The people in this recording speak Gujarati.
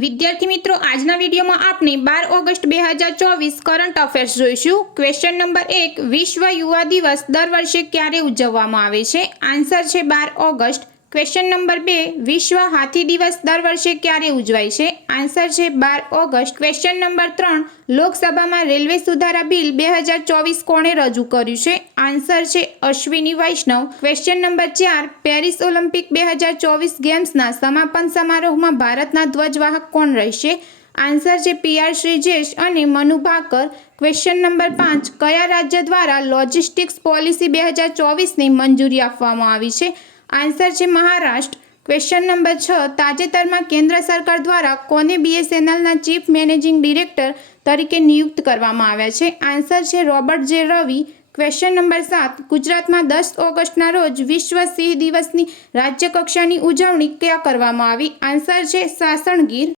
વિદ્યાર્થી મિત્રો, આજના વિડીયોમાં આપણે 12 ઓગસ્ટ 2024 કરંટ અફેર્સ જોઈશું। ક્વેશ્ચન નંબર 1, વિશ્વ યુવા દિવસ દર વર્ષે ક્યારે ઉજવવામાં આવે છે? આન્સર છે 12 ઓગસ્ટ। ક્વેશ્ચન નંબર 2, વિશ્વ હાથી દિવસ દર વર્ષે ક્યારે ઉજવાય છે? આન્સર છે 12 ઓગસ્ટ। ક્વેશ્ચન નંબર 3, લોકસભામાં રેલવે સુધારા બિલ 2024 કોણે રજૂ કર્યું છે? આન્સર છે અશ્વિની વૈષ્ણવ। ક્વેશ્ચન નંબર 4, પેરિસ ઓલિમ્પિક 2024 ગેમ્સના સમાપન સમારોહમાં ભારતના ધ્વજવાહક કોણ રહેશે? આન્સર છે PR શ્રીજેશ અને મનુ ભાકર। ક્વેશ્ચન નંબર 5, કયા રાજ્ય દ્વારા લોજિસ્ટિક્સ પોલિસી 2024ની મંજૂરી આપવામાં આવી છે? આન્સર છે મહારાષ્ટ્ર। ક્વેશ્ચન નંબર 6, તાજેતરમાં કેન્દ્ર સરકાર દ્વારા કોને BSNLના ચીફ મેનેજિંગ ડિરેક્ટર તરીકે નિયુક્ત કરવામાં આવ્યા છે? આન્સર છે રોબર્ટ જે રવિ। ક્વેશ્ચન નંબર 7, ગુજરાતમાં 10 ઓગસ્ટના રોજ વિશ્વ સિંહ દિવસની રાજ્ય કક્ષાની ઉજવણી ક્યાં કરવામાં આવી? આન્સર છે સાસણગીર।